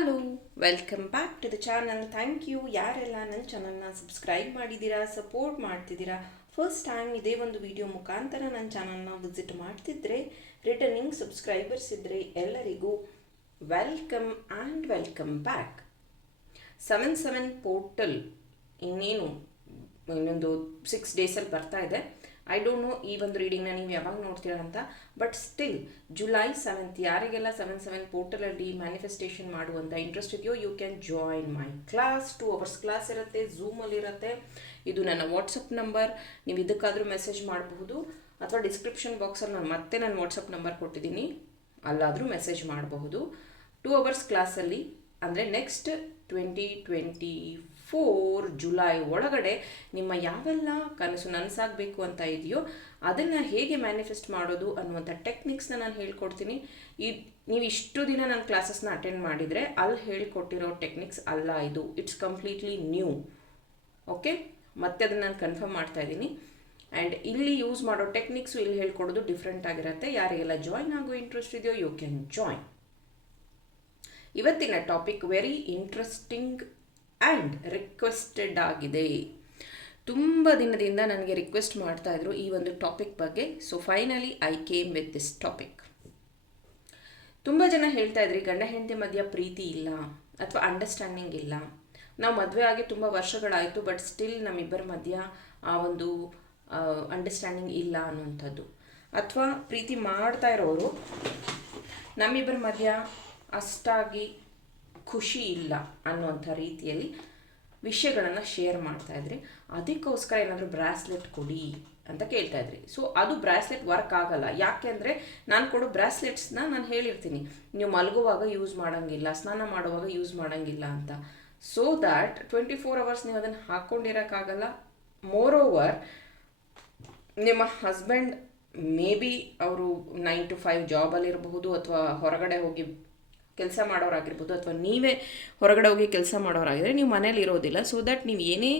Welcome back to the channel thank you ಯಾರೆಲ್ಲ ನನ್ನ ಚಾನಲ್ನ ಸಬ್ಸ್ಕ್ರೈಬ್ ಮಾಡಿದ್ದೀರಾ ಸಪೋರ್ಟ್ ಮಾಡ್ತಿದ್ದೀರಾ ಫಸ್ಟ್ ಟೈಮ್ ಇದೇ ಒಂದು ವಿಡಿಯೋ ಮುಖಾಂತರ ನನ್ನ ಚಾನಲ್ನ ವಿಸಿಟ್ ಮಾಡ್ತಿದ್ರೆ ರಿಟರ್ನಿಂಗ್ ಸಬ್ಸ್ಕ್ರೈಬರ್ಸ್ ಇದ್ದರೆ ಎಲ್ಲರಿಗೂ welcome and welcome back seven seven portal ಇನ್ನೇನು, ಇನ್ನೊಂದು ಸಿಕ್ಸ್ ಡೇಸಲ್ಲಿ ಬರ್ತಾ ಇದೆ. ಐ ಡೋಂಟ್ ನೋ ಈ ಒಂದು ರೀಡಿಂಗ್ನ ನೀವು ಯಾವಾಗ ನೋಡ್ತೀರಾ ಅಂತ ಬಟ್ ಸ್ಟಿಲ್ ಜುಲೈ ಸೆವೆಂತ್ ಯಾರಿಗೆಲ್ಲ ಸೆವೆನ್ ಸೆವೆನ್ ಪೋರ್ಟಲಲ್ಲಿ ಮ್ಯಾನಿಫೆಸ್ಟೇಷನ್ ಮಾಡುವಂಥ ಇಂಟ್ರೆಸ್ಟ್ ಇದೆಯೋ you can join my class two hours class ಇರುತ್ತೆ ಝೂಮಲ್ಲಿರುತ್ತೆ ಇದು ನನ್ನ ವಾಟ್ಸಪ್ ನಂಬರ್ ನೀವು ಇದಕ್ಕಾದರೂ ಮೆಸೇಜ್ ಮಾಡಬಹುದು. ಅಥವಾ ಡಿಸ್ಕ್ರಿಪ್ಷನ್ ಬಾಕ್ಸಲ್ಲಿ ನಾನು ಮತ್ತೆ ನಾನು ವಾಟ್ಸಪ್ ನಂಬರ್ ಕೊಟ್ಟಿದ್ದೀನಿ. ಅಲ್ಲಾದರೂ ಮೆಸೇಜ್ ಮಾಡಬಹುದು. ಟೂ ಅವರ್ಸ್ ಕ್ಲಾಸಲ್ಲಿ ಅಂದರೆ next twenty twenty four July ಒಳಗಡೆ ನಿಮ್ಮ ಯಾವೆಲ್ಲ ಕನಸು ನನಸಾಗಬೇಕು ಅಂತ ಇದೆಯೋ ಅದನ್ನು ಹೇಗೆ ಮ್ಯಾನಿಫೆಸ್ಟ್ ಮಾಡೋದು ಅನ್ನುವಂಥ ಟೆಕ್ನಿಕ್ಸ್ನ ನಾನು ಹೇಳ್ಕೊಡ್ತೀನಿ. ಈ ನೀವು ಇಷ್ಟು ದಿನ ನನ್ನ ಕ್ಲಾಸಸ್ನ ಅಟೆಂಡ್ ಮಾಡಿದರೆ ಅಲ್ಲಿ ಹೇಳ್ಕೊಟ್ಟಿರೋ ಟೆಕ್ನಿಕ್ಸ್ ಅಲ್ಲ ಇದು. ಇಟ್ಸ್ ಕಂಪ್ಲೀಟ್ಲಿ ನ್ಯೂ ಓಕೆ ಮತ್ತೆ ಅದನ್ನು ನಾನು ಕನ್ಫರ್ಮ್ ಮಾಡ್ತಾ ಇದ್ದೀನಿ. ಆ್ಯಂಡ್ ಇಲ್ಲಿ ಯೂಸ್ ಮಾಡೋ ಟೆಕ್ನಿಕ್ಸು ಇಲ್ಲಿ ಹೇಳ್ಕೊಡೋದು ಡಿಫ್ರೆಂಟ್ ಆಗಿರುತ್ತೆ. ಯಾರಿಗೆಲ್ಲ ಜಾಯ್ನ್ ಆಗೋ ಇಂಟ್ರೆಸ್ಟ್ ಇದೆಯೋ ಯು ಕ್ಯಾನ್ ಜಾಯ್ನ್ ಇವತ್ತಿನ topic very interesting and requested ಆಗಿದೆ. ತುಂಬ ದಿನದಿಂದ ನನಗೆ ರಿಕ್ವೆಸ್ಟ್ ಮಾಡ್ತಾ ಇದ್ರು ಈ ಒಂದು ಟಾಪಿಕ್ ಬಗ್ಗೆ. So finally I came with this topic ತುಂಬ ಜನ ಹೇಳ್ತಾ ಇದ್ರಿ ಗಂಡ ಹೆಂಡತಿ ಮಧ್ಯ ಪ್ರೀತಿ ಇಲ್ಲ ಅಥವಾ ಅಂಡರ್ಸ್ಟ್ಯಾಂಡಿಂಗ್ ಇಲ್ಲ. ನಾವು ಮದುವೆ ಆಗಿ ತುಂಬ ವರ್ಷಗಳಾಯಿತು ಬಟ್ ಸ್ಟಿಲ್ ನಮ್ಮಿಬ್ಬರ ಮಧ್ಯ ಆ ಒಂದು ಅಂಡರ್ಸ್ಟ್ಯಾಂಡಿಂಗ್ ಇಲ್ಲ ಅನ್ನುವಂಥದ್ದು. ಅಥವಾ ಪ್ರೀತಿ ಮಾಡ್ತಾ ಇರೋರು ನಮ್ಮಿಬ್ಬರ ಮಧ್ಯ ಅಷ್ಟಾಗಿ ಖುಷಿ ಇಲ್ಲ ಅನ್ನುವಂಥ ರೀತಿಯಲ್ಲಿ ವಿಷಯಗಳನ್ನು ಶೇರ್ ಮಾಡ್ತಾ ಇದ್ರಿ. ಅದಕ್ಕೋಸ್ಕರ ಏನಾದರೂ ಬ್ರಾಸ್ಲೆಟ್ ಕೊಡಿ ಅಂತ ಕೇಳ್ತಾ ಇದ್ರಿ. ಸೊ ಅದು ಬ್ರಾಸ್ಲೆಟ್ ವರ್ಕ್ ಆಗಲ್ಲ. ಯಾಕೆಂದರೆ ನಾನು ಕೊಡೋ ಬ್ರಾಸ್ಲೆಟ್ಸ್ನ ನಾನು ಹೇಳಿರ್ತೀನಿ. ನೀವು ಮಲಗುವಾಗ ಯೂಸ್ ಮಾಡೋಂಗಿಲ್ಲ, ಸ್ನಾನ ಮಾಡುವಾಗ ಯೂಸ್ ಮಾಡೋಂಗಿಲ್ಲ ಅಂತ. So that twenty four hours ನೀವು ಅದನ್ನು ಹಾಕ್ಕೊಂಡಿರೋಕ್ಕಾಗಲ್ಲ ಮೋರ್ ಓವರ್ ನಿಮ್ಮ ಹಸ್ಬೆಂಡ್ ಮೇ ಬಿ ಅವರು ನೈನ್ ಟು ಫೈವ್ ಜಾಬಲ್ಲಿರಬಹುದು ಅಥವಾ ಹೊರಗಡೆ ಹೋಗಿ ಕೆಲಸ ಮಾಡೋರಾಗಿರ್ಬೋದು ಅಥವಾ ನೀವೇ ಹೊರಗಡೆ ಹೋಗಿ ಕೆಲಸ ಮಾಡೋರಾಗಿದ್ರೆ ನೀವು ಮನೇಲಿ ಇರೋದಿಲ್ಲ. ಸೊ ದಟ್ ನೀವು ಏನೇ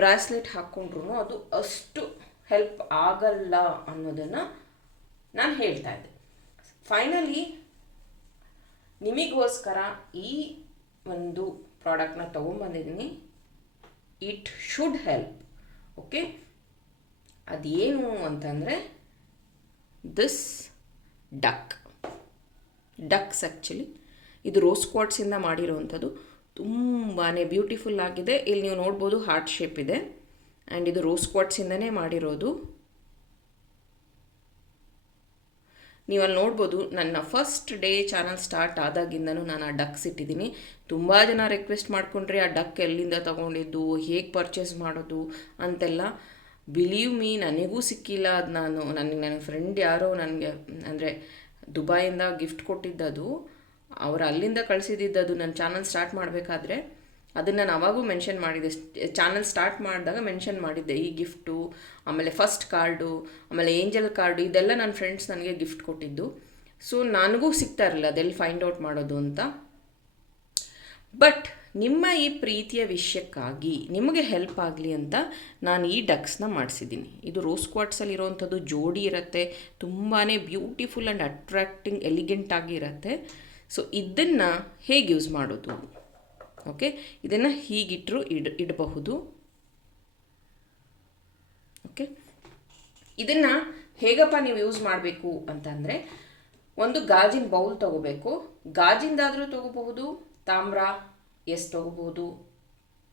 ಬ್ರಾಸ್ಲೆಟ್ ಹಾಕ್ಕೊಂಡ್ರು ಅದು ಅಷ್ಟು ಹೆಲ್ಪ್ ಆಗಲ್ಲ ಅನ್ನೋದನ್ನು ನಾನು ಹೇಳ್ತಾ ಇದ್ದೆ. ಫೈನಲಿ ನಿಮಗೋಸ್ಕರ ಈ ಒಂದು ಪ್ರಾಡಕ್ಟ್ನ ತೊಗೊಂಬಂದಿದ್ದೀನಿ ಇಟ್ ಶುಡ್ ಹೆಲ್ಪ್ ಓಕೆ ಅದೇನು ಅಂತಂದರೆ ದಿಸ್ ಡಕ್ ಡಕ್ಸ್ ಆ್ಯಕ್ಚುಲಿ ಇದು ರೋಸ್ ಕ್ವಾಟ್ಸಿಂದ ಮಾಡಿರೋವಂಥದ್ದು. ತುಂಬಾ ಬ್ಯೂಟಿಫುಲ್ ಆಗಿದೆ. ಇಲ್ಲಿ ನೀವು ನೋಡ್ಬೋದು ಹಾರ್ಟ್ ಶೇಪ್ ಇದೆ. ಆ್ಯಂಡ್ ಇದು ರೋಸ್ ಕ್ವಾಟ್ಸಿಂದನೇ ಮಾಡಿರೋದು. ನೀವು ಅಲ್ಲಿ ನೋಡ್ಬೋದು ನನ್ನ ಫಸ್ಟ್ ಡೇ ಚಾನಲ್ ಸ್ಟಾರ್ಟ್ ಆದಾಗಿಂದನೂ ನಾನು ಆ ಡಕ್ಸ್ ಇಟ್ಟಿದ್ದೀನಿ. ತುಂಬ ಜನ ರಿಕ್ವೆಸ್ಟ್ ಮಾಡಿಕೊಂಡ್ರೆ ಆ ಡಕ್ ಎಲ್ಲಿಂದ ತೊಗೊಂಡಿದ್ದು, ಹೇಗೆ ಪರ್ಚೇಸ್ ಮಾಡೋದು ಅಂತೆಲ್ಲ. ಬಿಲೀವ್ ಮೀ, ನನಗೂ ಸಿಕ್ಕಿಲ್ಲ. ಅದು ನಾನು ನನಗೆ ನನ್ನ ಫ್ರೆಂಡ್ ಯಾರೋ ನನಗೆ, ಅಂದರೆ ದುಬಾಯಿಂದ ಗಿಫ್ಟ್ ಕೊಟ್ಟಿದ್ದದು. ಅವ್ರು ಅಲ್ಲಿಂದ ಅದು ನನ್ನ ಚಾನಲ್ ಸ್ಟಾರ್ಟ್ ಮಾಡಬೇಕಾದ್ರೆ ಅದನ್ನು ನಾನು ಅವಾಗೂ ಮೆನ್ಷನ್ ಮಾಡಿದ್ದೆ ಚಾನಲ್ ಸ್ಟಾರ್ಟ್ ಮಾಡಿದಾಗ ಮೆನ್ಷನ್ ಮಾಡಿದ್ದೆ. ಈ ಗಿಫ್ಟು ಆಮೇಲೆ ಫಸ್ಟ್ ಕಾರ್ಡು ಆಮೇಲೆ ಏಂಜಲ್ ಕಾರ್ಡು ಇದೆಲ್ಲ ನನ್ನ ಫ್ರೆಂಡ್ಸ್ ನನಗೆ ಗಿಫ್ಟ್ ಕೊಟ್ಟಿದ್ದು. ಸೊ ನನಗೂ ಸಿಗ್ತಾ ಇರಲಿಲ್ಲ ಅದೆಲ್ಲಿ ಫೈಂಡ್ ಔಟ್ ಮಾಡೋದು ಅಂತ. ಬಟ್ ನಿಮ್ಮ ಈ ಪ್ರೀತಿಯ ವಿಷಯಕ್ಕಾಗಿ ನಿಮಗೆ ಹೆಲ್ಪ್ ಆಗಲಿ ಅಂತ ನಾನು ಈ ಡಕ್ಸ್ನ ಮಾಡಿಸಿದ್ದೀನಿ. ಇದು ರೋಸ್ ಕ್ವಾಟ್ಸಲ್ಲಿ ಇರೋವಂಥದ್ದು ಜೋಡಿ ಇರುತ್ತೆ. ತುಂಬಾ ಬ್ಯೂಟಿಫುಲ್ ಆ್ಯಂಡ್ ಅಟ್ರಾಕ್ಟಿಂಗ್ ಎಲಿಗೆಂಟ್ ಆಗಿ ಇರುತ್ತೆ. ಸೊ ಇದನ್ನು ಹೇಗೆ ಯೂಸ್ ಮಾಡೋದು? ಓಕೆ ಇದನ್ನು ಹೀಗಿಟ್ಟರು ಇಡ್, ಇಡಬಹುದು. ಓಕೆ ಇದನ್ನು ಹೇಗಪ್ಪ ನೀವು ಯೂಸ್ ಮಾಡಬೇಕು ಅಂತಂದರೆ, ಒಂದು ಗಾಜಿನ ಬೌಲ್ ತಗೋಬೇಕು. ಗಾಜಿಂದಾದರೂ ತಗೋಬಹುದು, ತಾಮ್ರ, ಎಸ್ ತಗೋಬಹುದು,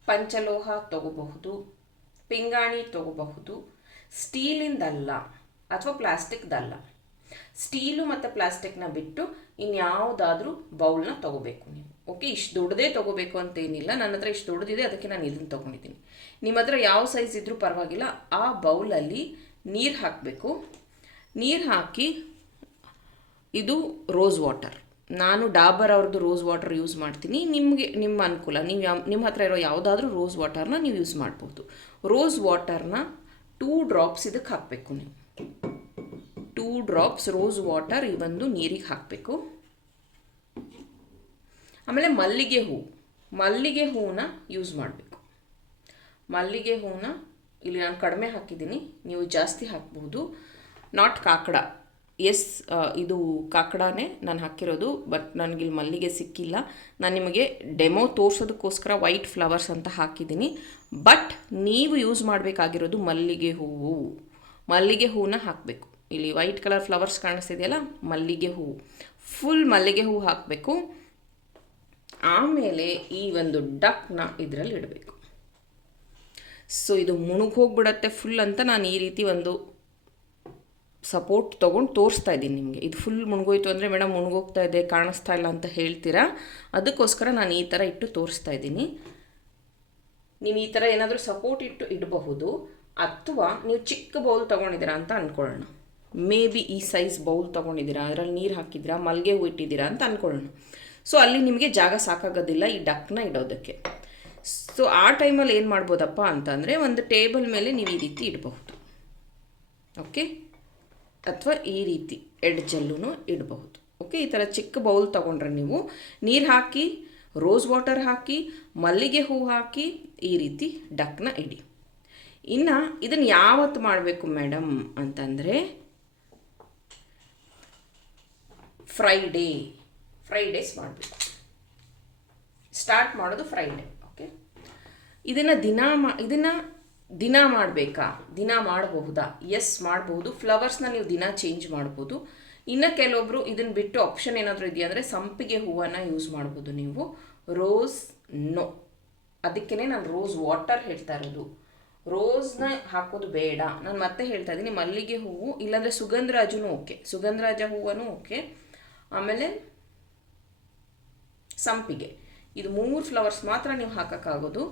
ಪಂಚಲೋಹ ತಗೋಬಹುದು, ಪಿಂಗಾಣಿ ತಗೋಬಹುದು ಸ್ಟೀಲಿಂದಲ್ಲ ಅಥವಾ ಪ್ಲಾಸ್ಟಿಕ್ದಲ್ಲ ಸ್ಟೀಲು ಮತ್ತು ಪ್ಲಾಸ್ಟಿಕ್ನ ಬಿಟ್ಟು ಇನ್ಯಾವುದಾದ್ರೂ ಬೌಲ್ನ ತೊಗೋಬೇಕು ನೀವು. ಓಕೆ, ಇಷ್ಟು ದೊಡ್ಡದೇ ತೊಗೋಬೇಕು ಅಂತೇನಿಲ್ಲ ನನ್ನ ಹತ್ರ ಇಷ್ಟು ದೊಡ್ಡದಿದೆ, ಅದಕ್ಕೆ ನಾನು ಇದನ್ನು ತೊಗೊಂಡಿದ್ದೀನಿ. ನಿಮ್ಮ ಹತ್ರ ಯಾವ ಸೈಜ್ ಇದ್ದರೂ ಪರವಾಗಿಲ್ಲ. ಆ ಬೌಲಲ್ಲಿ ನೀರು ಹಾಕಬೇಕು. ನೀರು ಹಾಕಿ ಇದು ರೋಸ್ ವಾಟರ್. ನಾನು ಡಾಬರ್ ಅವ್ರದ್ದು ರೋಸ್ ವಾಟರ್ ಯೂಸ್ ಮಾಡ್ತೀನಿ. ನಿಮಗೆ, ನಿಮ್ಮ ಅನುಕೂಲ. ನೀವು ಯಾವ, ನಿಮ್ಮ ಹತ್ರ ಇರೋ ಯಾವುದಾದ್ರೂ ರೋಸ್ ವಾಟರ್ನ ನೀವು ಯೂಸ್ ಮಾಡ್ಬೋದು. ರೋಸ್ ವಾಟರ್ನ ಟೂ ಡ್ರಾಪ್ಸ್ ಇದಕ್ಕೆ ಹಾಕಬೇಕು ನೀವು. ಟೂ ಡ್ರಾಪ್ಸ್ ರೋಸ್ ವಾಟರ್ ಈ ಒಂದು ನೀರಿಗೆ ಹಾಕಬೇಕು. ಆಮೇಲೆ ಮಲ್ಲಿಗೆ ಹೂ. ಮಲ್ಲಿಗೆ ಹೂವನ್ನ ಯೂಸ್ ಮಾಡಬೇಕು. ಮಲ್ಲಿಗೆ ಹೂವನ್ನ ಇಲ್ಲಿ ನಾನು ಕಡಿಮೆ ಹಾಕಿದ್ದೀನಿ. ನೀವು ಜಾಸ್ತಿ ಹಾಕ್ಬೋದು. ನಾಟ್ ಕಾಕಡ. ಎಸ್ ಇದು ಕಾಕಡಾನೇ ನಾನು ಹಾಕಿರೋದು ಬಟ್ ನನಗಿಲ್ಲಿ ಮಲ್ಲಿಗೆ ಸಿಕ್ಕಿಲ್ಲ. ನಾನು ನಿಮಗೆ ಡೆಮೋ ತೋರಿಸೋದಕ್ಕೋಸ್ಕರ ವೈಟ್ ಫ್ಲವರ್ಸ್ ಅಂತ ಹಾಕಿದ್ದೀನಿ. ಬಟ್ ನೀವು ಯೂಸ್ ಮಾಡಬೇಕಾಗಿರೋದು ಮಲ್ಲಿಗೆ ಹೂವು. ಮಲ್ಲಿಗೆ ಹೂವನ್ನ ಹಾಕಬೇಕು. ಇಲ್ಲಿ ವೈಟ್ ಕಲರ್ ಫ್ಲವರ್ಸ್ ಕಾಣಿಸ್ತಿದೆಯಲ್ಲ, ಮಲ್ಲಿಗೆ ಹೂವು ಫುಲ್ ಮಲ್ಲಿಗೆ ಹೂವು ಹಾಕಬೇಕು. ಆಮೇಲೆ ಈ ಒಂದು ಡಕ್ನ ಇದರಲ್ಲಿ ಇಡಬೇಕು. ಸೊ ಇದು ಮುಣುಗ್ ಹೋಗ್ಬಿಡತ್ತೆ ಫುಲ್ ಅಂತ ನಾನು ಈ ರೀತಿ ಒಂದು ಸಪೋರ್ಟ್ ತೊಗೊಂಡು ತೋರಿಸ್ತಾ ಇದ್ದೀನಿ ನಿಮಗೆ. ಇದು ಫುಲ್ ಮುಣಗೋಯ್ತು ಅಂದರೆ ಮೇಡಮ್ ಮುಳುಗೋಗ್ತಾ ಇದೆ, ಕಾಣಿಸ್ತಾ ಇಲ್ಲ ಅಂತ ಹೇಳ್ತೀರಾ? ಅದಕ್ಕೋಸ್ಕರ ನಾನು ಈ ಥರ ಇಟ್ಟು ತೋರಿಸ್ತಾ ಇದ್ದೀನಿ. ನೀವು ಈ ಥರ ಏನಾದರೂ ಸಪೋರ್ಟ್ ಇಟ್ಟು ಇಡಬಹುದು. ಅಥವಾ ನೀವು ಚಿಕ್ಕ ಬೌಲ್ ತೊಗೊಂಡಿದ್ದೀರಾ ಅಂತ ಅಂದ್ಕೊಳ್ಳೋಣ ಮೇ ಬಿ ಈ ಸೈಜ್ ಬೌಲ್ ತೊಗೊಂಡಿದ್ದೀರಾ, ಅದರಲ್ಲಿ ನೀರು ಹಾಕಿದ್ದೀರಾ ಮಲ್ಲಿಗೆ ಹೂ ಇಟ್ಟಿದ್ದೀರಾ ಅಂತ ಅಂದ್ಕೊಳ್ಳೋಣ ಸೊ ಅಲ್ಲಿ ನಿಮಗೆ ಜಾಗ ಸಾಕಾಗೋದಿಲ್ಲ ಈ ಡಕ್ನ ಇಡೋದಕ್ಕೆ. ಸೊ ಆ ಟೈಮಲ್ಲಿ ಏನು ಮಾಡ್ಬೋದಪ್ಪ ಅಂತಂದರೆ ಒಂದು ಟೇಬಲ್ ಮೇಲೆ ನೀವು ಈ ರೀತಿ ಇಡಬಹುದು. ಓಕೆ ಅಥವಾ ಈ ರೀತಿ ಎಡ್ಜಲ್ಲೂ ಇಡಬಹುದು. ಓಕೆ ಈ ಥರ ಚಿಕ್ಕ ಬೌಲ್ ತೊಗೊಂಡ್ರೆ ನೀವು ನೀರು ಹಾಕಿ ರೋಸ್ ವಾಟರ್ ಹಾಕಿ, ಮಲ್ಲಿಗೆ ಹೂ ಹಾಕಿ ಈ ರೀತಿ ಡಕ್ನ ಇಡಿ. ಇನ್ನು ಇದನ್ನು ಯಾವತ್ತು ಮಾಡಬೇಕು ಮೇಡಮ್ ಅಂತಂದರೆ ಫ್ರೈಡೇ ಫ್ರೈಡೇಸ್ ಮಾಡಬೇಕು. ಸ್ಟಾರ್ಟ್ ಮಾಡೋದು ಫ್ರೈಡೇ ಓಕೆ ಇದನ್ನು ದಿನ ಮಾ ಇದನ್ನು ದಿನ ಮಾಡಬೇಕಾ? ದಿನ ಮಾಡಬಹುದಾ? ಎಸ್ ಮಾಡಬಹುದು. ಫ್ಲವರ್ಸ್ನ ನೀವು ದಿನ ಚೇಂಜ್ ಮಾಡ್ಬೋದು. ಇನ್ನು ಕೆಲವೊಬ್ಬರು ಇದನ್ನು ಬಿಟ್ಟು ಆಪ್ಷನ್ ಏನಾದರೂ ಇದೆಯಾ ಅಂದರೆ ಸಂಪಿಗೆ ಹೂವನ್ನು ಯೂಸ್ ಮಾಡ್ಬೋದು ನೀವು. ರೋಸ್ ನೋ ಅದಕ್ಕೇ ನಾನು ರೋಸ್ ವಾಟರ್ ಹೇಳ್ತಾ ಇರೋದು. ರೋಸ್ನ ಹಾಕೋದು ಬೇಡ. ನಾನು ಮತ್ತೆ ಹೇಳ್ತಾ ಇದ್ದೀನಿ ಮಲ್ಲಿಗೆ ಹೂವು, ಇಲ್ಲಾಂದರೆ ಸುಗಂಧರಾಜನೂ ಓಕೆ ಸುಗಂಧರಾಜ ಹೂವೂ ಓಕೆ ಆಮೇಲೆ ಸಂಪಿಗೆ. ಇದು ಮೂರು ಫ್ಲವರ್ಸ್ ಮಾತ್ರ ನೀವು ಹಾಕೋಕ್ಕಾಗೋದು.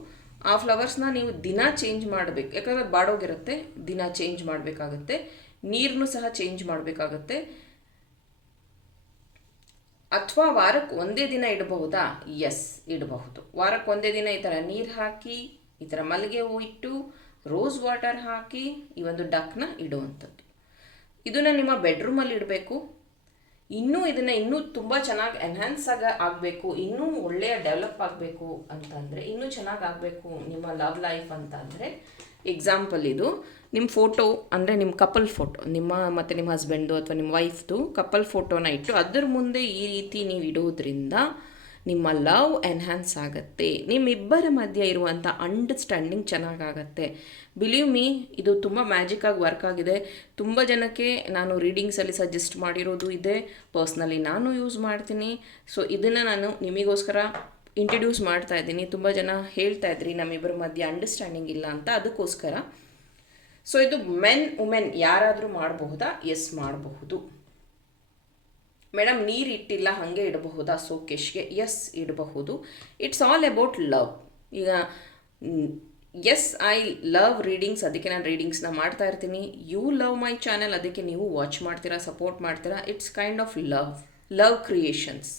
ಆ ಫ್ಲವರ್ಸ್ನ ನೀವು ದಿನ ಚೇಂಜ್ ಮಾಡಬೇಕು. ಯಾಕಂದರೆ ಬಾಡೋಗಿರುತ್ತೆ. ದಿನ ಚೇಂಜ್ ಮಾಡಬೇಕಾಗತ್ತೆ. ನೀರನ್ನು ಸಹ ಚೇಂಜ್ ಮಾಡಬೇಕಾಗತ್ತೆ. ಅಥವಾ ವಾರಕ್ಕೆ ಒಂದೇ ದಿನ ಇಡಬಹುದಾ? ಎಸ್ ಇಡಬಹುದು. ವಾರಕ್ಕೆ ಒಂದೇ ದಿನ ಈ ಥರ ನೀರು ಹಾಕಿ, ಈ ಥರ ಮಲ್ಲಿಗೆ ಹೂ ಇಟ್ಟು ರೋಸ್ ವಾಟರ್ ಹಾಕಿ ಈ ಒಂದು ಡಕ್ನ ಇಡುವಂಥದ್ದು. ಇದನ್ನು ನಿಮ್ಮ ಬೆಡ್ರೂಮಲ್ಲಿ ಇಡಬೇಕು. ಇನ್ನೂ ಇದನ್ನು ಇನ್ನೂ ತುಂಬ ಚೆನ್ನಾಗಿ ಎನ್ಹಾನ್ಸ್ ಆಗ ಆಗಬೇಕು, ಇನ್ನೂ ಒಳ್ಳೆಯ ಡೆವಲಪ್ ಆಗಬೇಕು ಅಂತಂದರೆ, ಇನ್ನೂ ಚೆನ್ನಾಗಿ ಆಗಬೇಕು ನಿಮ್ಮ ಲವ್ ಲೈಫ್ ಅಂತ ಅಂದರೆ ಎಕ್ಸಾಂಪಲ್ ಇದು. ನಿಮ್ಮ ಫೋಟೋ ಅಂದರೆ ನಿಮ್ಮ ಕಪಲ್ ಫೋಟೋ ನಿಮ್ಮ ಮತ್ತು ನಿಮ್ಮ ಹಸ್ಬೆಂಡು ಅಥವಾ ನಿಮ್ಮ ವೈಫ್ದು ಕಪಲ್ ಫೋಟೋನ ಇಟ್ಟು ಅದ್ರ ಮುಂದೆ ಈ ರೀತಿ ನೀವು ಇಡೋದ್ರಿಂದ ನಿಮ್ಮ ಲವ್ ಎನ್ಹ್ಯಾನ್ಸ್ ಆಗುತ್ತೆ. ನಿಮ್ಮಿಬ್ಬರ ಮಧ್ಯೆ ಇರುವಂಥ ಅಂಡರ್ಸ್ಟ್ಯಾಂಡಿಂಗ್ ಚೆನ್ನಾಗಾಗತ್ತೆ. ಬಿಲೀವ್ ಮೀ ಇದು ತುಂಬ ಮ್ಯಾಜಿಕ್ಕಾಗಿ ವರ್ಕ್ ಆಗಿದೆ. ತುಂಬ ಜನಕ್ಕೆ ನಾನು ರೀಡಿಂಗ್ಸಲ್ಲಿ ಸಜೆಸ್ಟ್ ಮಾಡಿರೋದು ಇದೆ. ಪರ್ಸ್ನಲಿ ನಾನು ಯೂಸ್ ಮಾಡ್ತೀನಿ. ಸೊ ಇದನ್ನು ನಾನು ನಿಮಗೋಸ್ಕರ ಇಂಟ್ರಡ್ಯೂಸ್ ಮಾಡ್ತಾ ಇದ್ದೀನಿ. ತುಂಬ ಜನ ಹೇಳ್ತಾ ಇದ್ರಿ, ನಮ್ಮಿಬ್ಬರ ಮಧ್ಯೆ ಅಂಡರ್ಸ್ಟ್ಯಾಂಡಿಂಗ್ ಇಲ್ಲ ಅಂತ. ಅದಕ್ಕೋಸ್ಕರ. ಸೊ ಇದು ಮೆನ್ ವುಮೆನ್ ಯಾರಾದರೂ ಮಾಡಬಹುದಾ? ಎಸ್ ಮಾಡಬಹುದು. ಮೇಡಮ್, ನೀರು ಇಟ್ಟಿಲ್ಲ, ಹಾಗೆ ಇಡಬಹುದಾ ಸೋಕೇಶ್ಗೆ? ಎಸ್ ಇಡಬಹುದು. ಇಟ್ಸ್ ಆಲ್ ಅಬೌಟ್ ಲವ್ ಈಗ ಎಸ್ ಐ ಲವ್ ರೀಡಿಂಗ್ಸ್ ಅದಕ್ಕೆ ನಾನು ರೀಡಿಂಗ್ಸ್ನ ಮಾಡ್ತಾ ಇರ್ತೀನಿ. ಯು ಲವ್ ಮೈ ಚಾನೆಲ್ ಅದಕ್ಕೆ ನೀವು ವಾಚ್ ಮಾಡ್ತೀರಾ ಸಪೋರ್ಟ್ ಮಾಡ್ತೀರಾ? It's kind of love love creations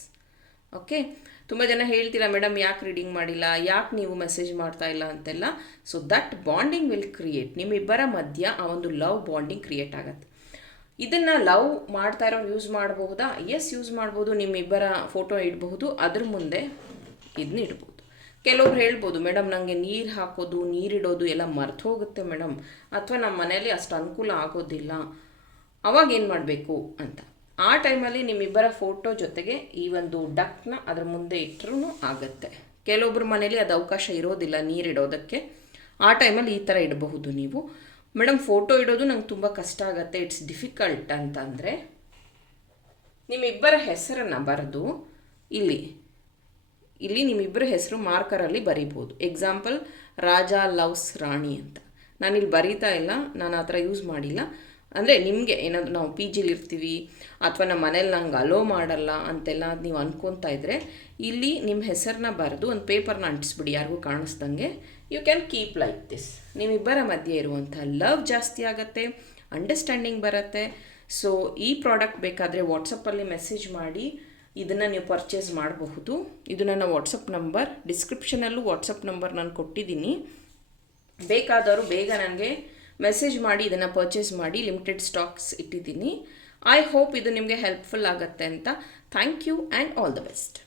okay ತುಂಬ ಜನ ಹೇಳ್ತೀರಾ, ಮೇಡಮ್, ಯಾಕೆ ರೀಡಿಂಗ್ ಮಾಡಿಲ್ಲ? ಯಾಕೆ ನೀವು ಮೆಸೇಜ್ ಮಾಡ್ತಾ ಇಲ್ಲ? ಅಂತೆಲ್ಲ. So that bonding will create ನಿಮ್ಮಿಬ್ಬರ ಮಧ್ಯ ಆ ಒಂದು ಲವ್ ಬಾಂಡಿಂಗ್ ಕ್ರಿಯೇಟ್ ಆಗುತ್ತೆ. ಇದನ್ನು ಲವ್ ಮಾಡ್ತಾ ಇರೋರು ಯೂಸ್ ಮಾಡಬಹುದಾ ಎಸ್ ಯೂಸ್ ಮಾಡ್ಬೋದು. ನಿಮ್ಮಿಬ್ಬರ ಫೋಟೋ ಇಡಬಹುದು. ಅದ್ರ ಮುಂದೆ ಇದನ್ನ ಇಡ್ಬೋದು. ಕೆಲವ್ರು ಹೇಳ್ಬೋದು ಮೇಡಮ್ ನನಗೆ ನೀರು ಹಾಕೋದು ನೀರಿಡೋದು ಎಲ್ಲ ಮರ್ತು ಹೋಗುತ್ತೆ ಮೇಡಮ್ ಅಥವಾ ನಮ್ಮ ಮನೇಲಿ ಅಷ್ಟು ಅನುಕೂಲ ಆಗೋದಿಲ್ಲ. ಅವಾಗ ಏನು ಮಾಡಬೇಕು? ಅಂತ. ಆ ಟೈಮಲ್ಲಿ ನಿಮ್ಮಿಬ್ಬರ ಫೋಟೋ ಜೊತೆಗೆ ಈ ಒಂದು ಡಕ್ನ ಅದ್ರ ಮುಂದೆ ಇಟ್ಟರೂ ಆಗುತ್ತೆ. ಕೆಲವೊಬ್ಬರ ಮನೇಲಿ ಅದು ಅವಕಾಶ ಇರೋದಿಲ್ಲ ನೀರಿಡೋದಕ್ಕೆ ಆ ಟೈಮಲ್ಲಿ ಈ ಥರ ಇಡಬಹುದು ನೀವು. ಮೇಡಮ್ ಫೋಟೋ ಇಡೋದು ನಂಗೆ ತುಂಬ ಕಷ್ಟ ಆಗುತ್ತೆ ಇಟ್ಸ್ ಡಿಫಿಕಲ್ಟ್ ಅಂತಂದರೆ. ನಿಮ್ಮಿಬ್ಬರ ಹೆಸರನ್ನು ಬರೆದು ಇಲ್ಲಿ ಇಲ್ಲಿ ನಿಮ್ಮಿಬ್ಬರ ಹೆಸರು ಮಾರ್ಕರಲ್ಲಿ ಬರೀಬೋದು. ಎಕ್ಸಾಂಪಲ್ ರಾಜ ಲವ್ಸ್ ರಾಣಿ ಅಂತ. ನಾನಿಲ್ಲಿ ಬರೀತಾ ಇಲ್ಲ, ನಾನು ಆ ಥರ ಯೂಸ್ ಮಾಡಿಲ್ಲ. ಅಂದರೆ ನಿಮಗೆ ಏನಾದರೂ ನಾವು ಪಿ ಜಿಲಿ ಇರ್ತೀವಿ, ಅಥವಾ ನಮ್ಮ ಮನೇಲಿ ನಂಗೆ ಅಲೋ ಮಾಡಲ್ಲ ಅಂತೆಲ್ಲ ನೀವು ಅನ್ಕೊತಾ ಇದ್ದರೆ ಇಲ್ಲಿ ನಿಮ್ಮ ಹೆಸರನ್ನ ಬರೆದು ಒಂದು ಪೇಪರ್ನ ಅಂಟಿಸ್ಬಿಡಿ, ಯಾರಿಗೂ ಕಾಣಿಸ್ದಂಗೆ. You can keep like this ನಿಮ್ಮಿಬ್ಬರ ಮಧ್ಯೆ ಇರುವಂಥ ಲವ್ ಜಾಸ್ತಿ ಆಗುತ್ತೆ ಅಂಡರ್ಸ್ಟ್ಯಾಂಡಿಂಗ್ ಬರುತ್ತೆ. ಸೊ ಈ ಪ್ರಾಡಕ್ಟ್ ಬೇಕಾದರೆ ವಾಟ್ಸಪ್ಪಲ್ಲಿ ಮೆಸೇಜ್ ಮಾಡಿ, ಇದನ್ನು ನೀವು ಪರ್ಚೇಸ್ ಮಾಡಬಹುದು. ಇದು ನನ್ನ ವಾಟ್ಸಪ್ ನಂಬರ್ ಡಿಸ್ಕ್ರಿಪ್ಷನಲ್ಲೂ ವಾಟ್ಸಪ್ ನಂಬರ್ ನಾನು ಕೊಟ್ಟಿದ್ದೀನಿ. ಬೇಕಾದವರು ಬೇಗ ನನಗೆ ಮೆಸೇಜ್ ಮಾಡಿ, ಇದನ್ನು ಪರ್ಚೇಸ್ ಮಾಡಿ ಲಿಮಿಟೆಡ್ ಸ್ಟಾಕ್ಸ್ ಇಟ್ಟಿದ್ದೀನಿ. ಐ ಹೋಪ್ ಇದು ನಿಮಗೆ ಹೆಲ್ಪ್ಫುಲ್ ಆಗುತ್ತೆ ಅಂತ. Thank you and all the best